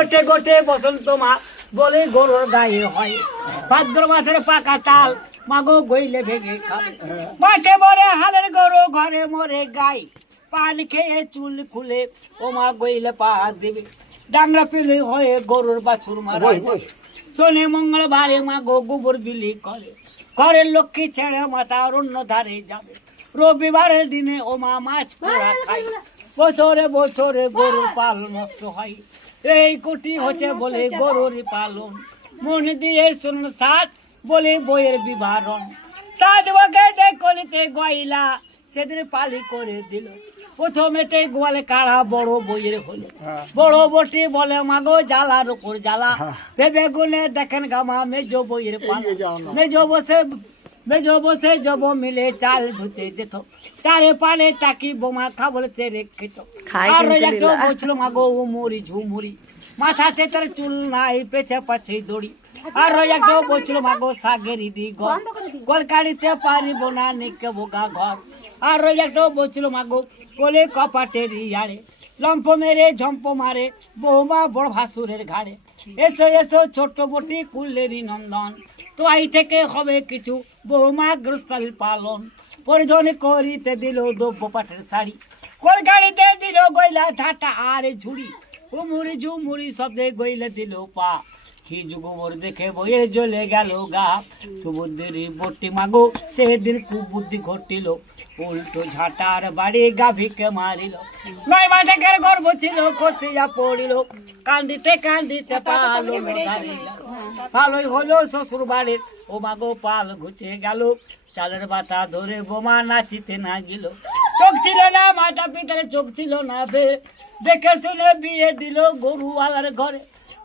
গোটে গোটে বসন্ত মা বলে গরুর গায়ে হয়, ভাদ্র মাসের পাকা তাল মাগো গইলে ভেঙে খাবে। মাঠে মরে হালের গরু ঘরে মরে গাই, পান খেয়ে চুল খুলে ও মা গইলে পা দেবে। ডাংরা পেলে হয়ে গরুর বাছুর মারা যায়। শনি মঙ্গলবারে মাগো গোবর বিলি করে, ঘরের লক্ষ্মী ছেড়ে মাথা অন্য ধারে যাবে। রবিবারের দিনে ও মা মাছ পোড়া খায়, বছরে বছরে গরুর পাল নষ্ট হয়। এই কোটি হচ্ছে বলে গরুর পালন, মন দিয়ে শুনুন সাত বলে বইয়ের বিবরণ। সাত বকেটে কলিতে গয়লা সেদিন পালি করে দিল, প্রথমেতে গোয়ালে কাড়া বড় বইয়ের হলো। বড় বটি বলে মাগো জ্বালার উপর জ্বালা, ভেবে গুনে দেখেন গামা মেজ বইয়ের পালা। মেজ বসে জব মিলে চাল ধুতে যেত, চারে পানে তাকি বোমা খাবল চেরে খেত। আর একটু বলছিল মাগো উমুরি ঝুমুরি, মাথাতে তার চুল নাই পেছে পাছে দড়ি। আর একটু বলছিল মাগো সাগের ইডি ঘর, কলকাড়িতে পারিব না নিকে বোগা ঘর। আর একটু বলছিল মাগো বলে কপাটের ইয়ারে, লম্প মেরে ঝম্প মারে বৌমা বড় ভাসুরের ঘাড়ে। এসো এসো ছোট্ট বটি কুলেরই নন্দন, তো আই থেকে হবে কিছু বৌমা গ্রস্তাল পালন। পরিধান করিতে দিল দ্রব্য পাটের শাড়ি, কলকাড়িতে দিল গইলা ঝাঁটা আর ঝুড়ি। উমুরি ঝুমুরি শব্দে গইলে দিল পা, খিজু গোবর দেখে বইয়ের জ্বলে গেল গা। সুবুদ্ধির বটি মাগো সেদিন কুবুদ্ধি ঘটিল, উল্টো ঝাঁটার বাড়ি গাভীকে মারিল। 9 মাসের গর্ভ ছিল খসিয়া পড়িল, কান্দিতে কান্দিতে পালো ভালোই হলো শ্বশুর বাড়ির ও মাগো পাল ঘুচে গেল। শালের বাতা ধরে বোমা নাচিতে না গেল, চোখ ছিল না মাটা পিতারে চোখ ছিল না ফের, দেখে শুনে বিয়ে দিল গরুওয়ালার ঘরে।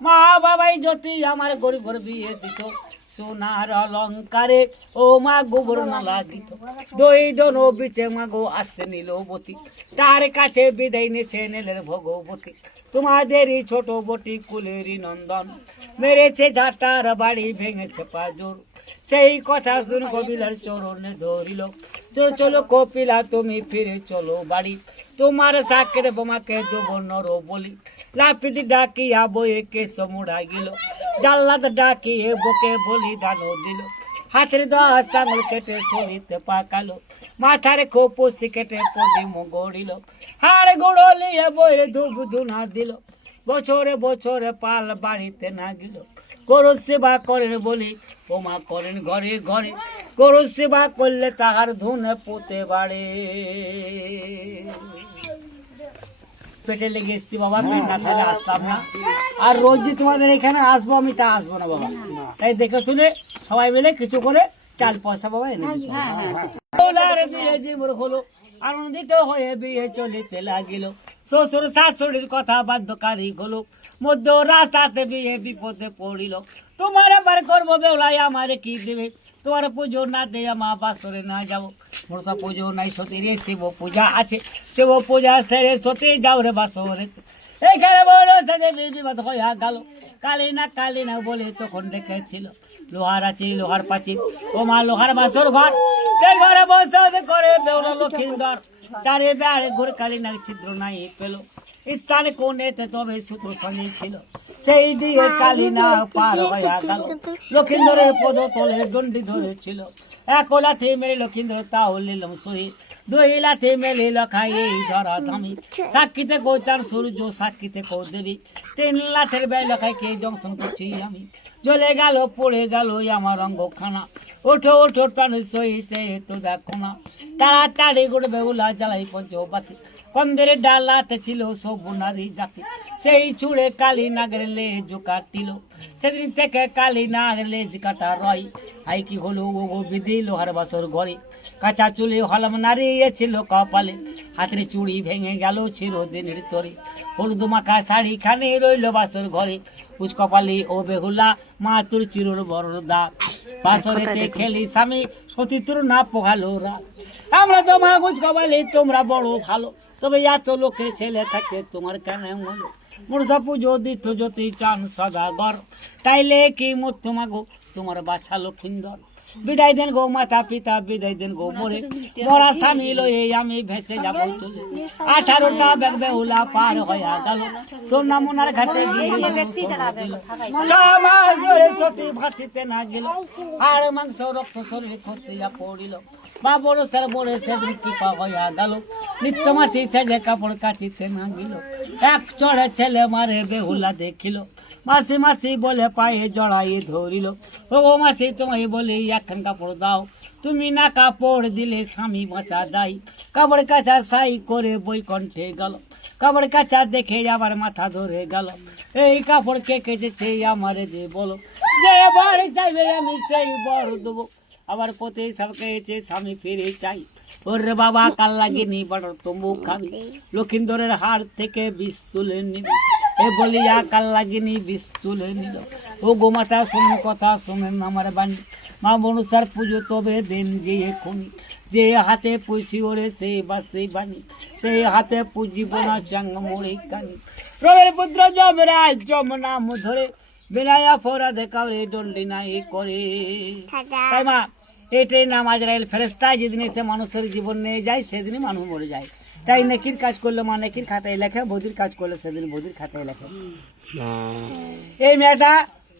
মা বাবাই যদি আমার গরিবর বিয়ে দিত, সোনার অলঙ্কারে ও মা গোবর না লাগিত। দই দন বিচে মাগো আসছে নীলবতী, তার কাছে বিদায় নেছে নেলের ভগবতী। তোমাদেরই ছোট বটি কুলেরই নন্দন, মেরেছে ঝাঁটার বাড়ি ভেঙেছে পাজর। সেই কথা শুন কপিলার চরণে ধরিল, চলো চলো কপিলা তুমি ফিরে চলো বাড়ি, তোমার সাকের বোমাকে দেব নর বলি। লাফিতে ডাকিয়া বয়ে কেশ মুড়া গেল, জাল্লাদ ডাকিয়ে বকে বলি দান দিল। হাতের 10 আঙুল কেটে শরীতে পাকালো, মাথার খোপসি কেটে পদিম গড়িল। হাড় গুঁড়ো নিয়ে বইয়ের ধূপ ধুনা দিল, বছরে বছরে পাল বাড়িতে না গেল। গরু সেবা করেন বলি ও মা করেন ঘরে ঘরে, গরু সেবা করলে তাহার ধুনে পোতে বাড়ে। পেটে লেগে এসছি বাবা, পেট না খেলে আসতাম না। আর রোজ যে তোমাদের এখানে আসবো আমি তা আসবো না বাবা, তাই দেখে শুনে সবাই মিলে কিছু করে 4 পয়সা বাবা এনে দিতে। বিয়ে জীবন হলো, আনন্দিত হয়ে বিয়ে চলিতে লাগিল। শ্বশুর শাশুড়ির কথা বাধ্যকারী হলো, মধ্য রাস্তাতে বিয়ে বিপদে পড়িল। তোমার এবার করবো বেউলাই আমারে কি দেবে, তোমার পুজো না দেয়া মা বাসরে না যাবো। মনসা পুজো নাই সতী রে, শিব পূজা আছে, শিব পূজা সেরে সতী যাও রে বাসরে। এইখানে বলো সাথে বিবাদ হইয়া গেল, কালী না বলে তখন রেখেছিল। লোহার আছে লোহার পাচিল ও মা লোহার বাসর ঘর, সেই ঘরে বসে করে বেউলা লক্ষ্মীন্দর। চারে বেড়ে ঘুর কালী না ছিদ্র নাই পেল, স্থানে কোনেতে তবে সূত্র সঙ্গে ছিল। সেই দিয়ে কালী না পার হইয়া গেল, লক্ষ্মীন্দরের পদ তলে দণ্ডি ধরেছিল। এক লাথি মেরে লক্ষ্মীন্দর তাও নিলাম শহীদ, 2 লাথি মেলে লখাই এই ধরা ধামি। সাক্ষীতে গোচার সূর্য সাক্ষীতে কো দেবী, 3 লাথের ব্যয় লখাই কে জংশন করছি আমি। জ্বলে গেল পড়ে গেল আমার অঙ্গখানা, ওঠো ওঠো প্রাণ সহিতে তো দেখো না। তাড়াতাড়ি গোড়ে বেউলা জ্বালাই পঞ্চবাতি, কন্দের ডালাতে ছিল সব নারী জাতি। সেই ছুঁড়ে কালী নাগের লেজ কাটিল, সেদিন থেকে কালী নাগ লেজ কাটা রয়। হাই কি হলো ও গো বিধি লোহার বাসর ঘরে, কাঁচা চুলে হলাম নারী ছিল কপালে। হাতের চুড়ি ভেঙে গেল চিরদিনের তরে, হলুদ মাখা শাড়ি খানে রইল বাসর ঘরে। উচ কপালি ও বেহুলা মা তোর চিরর বড় দাগ, বাসরেতে খেলি স্বামী সতী তোর না পোহালো রাত। আমরা তো মা গুজ কপালি তোমরা বড় ভালো, তবে এত লোকের ছেলে থাকে তোমার কেন হলো। মনসা পুজো দিত যদি চান সদাগর, তাইলে কি মতো মাগো তোমার বাছা লক্ষিন্দর। বিদায় দেন গো মাতা পিতা, বিদায় দেন গো মোরে, মরা স্বামী লয়ে আমি ভেসে যাব চলে। 18টা বেহুলা পার হইয়া গেল, তোর নামুনার ঘাটে গিয়ে 6 মাস ধরে সতী ভাসিতে না গেল, হাড় মাংস রক্ত শরীরে খসিয়া পড়িল। মা বড় স্যার বড় সেদিন কৃপা হইয়া গেল, নিত্য মাসি সেজে কাপড় কাচিতে না গেল। এক চড়ে ছেলে মারে বেহুলা দেখিল, মাসি মাসি বলে পায়ে জড়াইয়ে ধরিল। ও মাসি তোমায় বলে একখান কাপড় দাও, তুমি না কাপড় দিলে স্বামী বাঁচা দাই। কাপড় কাচা সাই করে বৈকণ্ঠে গেল, কাপড় কাচা দেখে আবার মাথা ধরে গেল। এই কাপড় কে কেচেছে আমারে যে বলো, যে বাড়ি চাইবে আমি সেই বর দেবো। আবার পথে সবকে এসে স্বামী ফিরে চাই, ওরে বাবা কাল লাগিনি বড় তম্বু খাবি, লক্ষিন্দরের হাড় থেকে বিষ তুলে নিবি। এ বলিয়া কাল লাগিনি বিষ তুলে নিল। ও গোমাতা শুনুন কথা শুনেন আমার বাণী, মা মনুষার পুজো তবে দেন গিয়ে খুনি। যে হাতে পুষি ওরে সেই বাসে বাণী, সেই হাতে পুজিব না চাঙ্গ মোড়ে কানি। প্রবের পুত্র যমরাজ যম নাম ধরে, বেলায়া ফোরা দেখাও রে ডন্ডি নাই করে। তাই মা এটাই নাম আজরাইল ফেরেশতা, যেদিন এসে মানুষের জীবন নিয়ে যায় সেদিনই মানুষ মরে যায়। তাই নেকির কাজ করলে মা নেকির খাতায় লেখে, বদির কাজ করলে সেদিন বদির খাতায় লেখে। এই মেয়েটা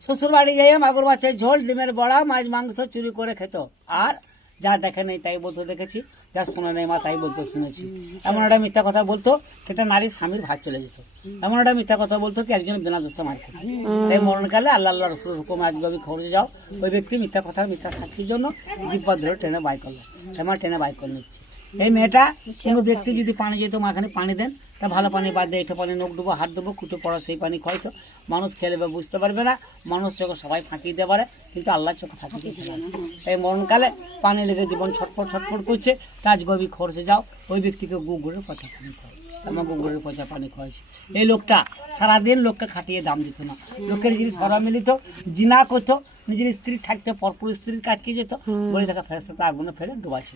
শ্বশুর বাড়ি গিয়ে মাগুর মাছের ঝোল, ডিমের বড়া, মাছ মাংস চুরি করে খেত। আর যা দেখে নেই তাই বলতো দেখেছি, যা শোনে নেই মা তাই বলতো শুনেছি। এমন একটা মিথ্যা কথা বলতো সেটা নারীর স্বামীর ভাগ চলে যেত। এমন একটা মিথ্যা কথা বলতো কি একজন বিনা দোষে মার খেত। তাই মরণকালে আল্লাহ আল্লাহ রসুলের হুকুমে আজকে আমি খবরে যাও, ওই ব্যক্তি মিথ্যা কথার মিথ্যা সাক্ষীর জন্য জিব্বা ধরে ট্রেনে বাই করলো, আমার ট্রেনে বাই করে নিচ্ছে। এই মেয়েটা কোনো ব্যক্তি যদি পানি যেত মাখানে পানি দেন, তা ভালো পানি বাদ দিয়ে এটা পানি নখ ডুবো হাত ডুবো কুটে পড়া সেই পানি খাইতো। মানুষ খেলে বা বুঝতে পারবে না, মানুষ চোখে সবাই ফাঁকি দিতে পারে কিন্তু আল্লাহর চোখে ফাঁকি দিতে পারে। এই মরণকালে পানি লেগে জীবন ছটফট ছটফট করছে, কাজ গভীর খরচে যাও, ওই ব্যক্তিকে গুগুরের পচা পানি খাওয়ায়। আমার গুগুরের পচা পানি খাওয়াইছে। এই লোকটা সারাদিন লোককে খাটিয়ে দাম দিত না, লোকের জিনিস সরা মিলিত, জিনা করতো, নিজের স্ত্রী থাকতে পরপুর স্ত্রীর কাজকে যেত, বলে থাকা ফেরেশতাতে আগুনে ফেলে ডুবাইছে।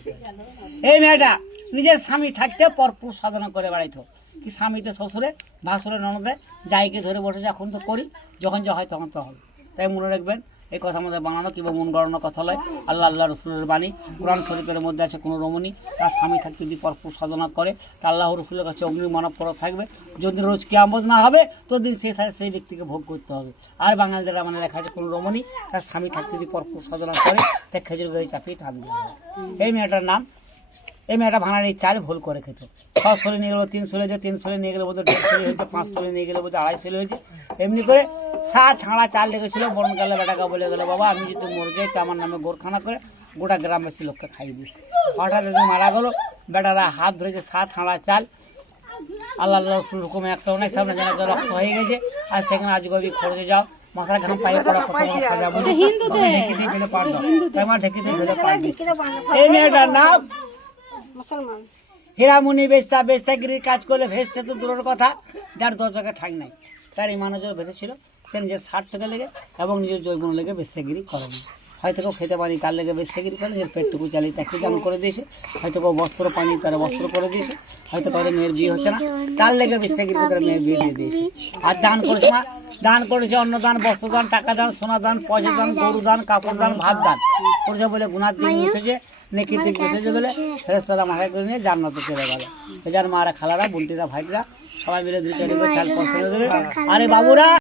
এই মেয়েটা নিজের স্বামী থাকতে পরপুর সাধনা করে বেড়াইতো, কি স্বামীতে শ্বশুরে ভাসুরে ননদে যাইকে ধরে বসে এখন তো করি, যখন যা হয় তখন তো হবে। তাই মনে রাখবেন এই কথা আমাদের বানানো কিংবা মন গড়ানো কথা নয়, আল্লাহ আল্লাহ রসুলের বাণী। কোরআন শরীফের মধ্যে আছে কোনো রমণী তার স্বামী থাকতে যদি পরপুর সাধনা করে তা আল্লাহ রসুলের কাছে অগ্নি মানব পড়া থাকবে। যদি রোজ কিয়ামত না হবে ততদিন সেই ব্যক্তিকে ভোগ করতে হবে। আর বাঙালিদের মানে লেখা আছে কোনো রমণী তার স্বামী থাকতে যদি পরপুর সাধনা করে তা খেজুর গায়ে চাপিয়ে টান দেওয়া হবে। এই মেয়েটার নাম, এই মেয়েটা ভাঙাড়ি চাল ভুল করে খেত। 6 শোলে নিয়ে গেলো 3 শোলে, 3 শোলে নিয়ে গেলে বোধহয় 1.5 শোলে হয়েছে, 5 শোলে নিয়ে গেলে বোধহয় 2.5 শোলে হয়েছে। এমনি করে 7 হাঁড়া চাল লেগেছিল। বনকালে বেটাকে বলে গেলো, বাবা আমি যদি মরে যাই তো আমার নামে গোরখানা করে গোটা গ্রামবাসী লোককে খাইয়ে দিয়েছে। হঠাৎ একদিন মারা গেলো, বেটারা হাত ধরেছে 7 হাঁড়া চাল, আল্লাহ আল্লাহ রসুল হুকুমে একটা অনেক সামনে যেন রক্ত হয়ে গেছে। আর সেখানে আজ গভীর খরচে যাও, মাথার ঘাম পায়ে পড়া কথা ঢেকে দিয়ে ফেলে পার দাও, তাই মা ঢেকে দিয়ে ফেলে পার দিচ্ছে। এই মেয়েটার নাম হীরামণি বেশ্যা, বেশ্যাগিরির কাজ করলে ভেসতে তো দূরের কথা, যার 10 জায়গায় ঠাঁই নাই, তার এই মানুষের ভেসেছিল। সে নিজের স্বার্থকে লেগে এবং নিজের জৈবন লেগে বেশ্যাগিরি করেনি। হয়তো কেউ খেতে পারি তার লেগে বেশ্যাগিরি করে, নিজের পেটটুকু চালিয়ে তাকে দান করে দিয়েছে। হয়তো কেউ বস্ত্র পানি তারা বস্ত্র করে দিয়েছে। হয়তো কারো মেয়ের বিয়ে হচ্ছে না, তার লেগে বেশ্যাগিরি করে তারা মেয়ের বিয়ে দিয়ে দিয়েছে। আর দান করেছে মা, দান করেছে অন্নদান, বস্ত্রদান, টাকা দান, সোনা দান, পয়সা দান, গরু দান, কাপড় দান, ভাত দান করেছে বলে গুনার দিন উঠেছে, নেকির দিক বেঁচেছে বলে ফেরেশতারা মাথায় করে নিয়ে জান্নাতে চলে গেল। এজার মারা খালারা বোনটিরা ভাইরা সবাই মিলে 2 চাল পয়সা দেবে। আরে বাবুরা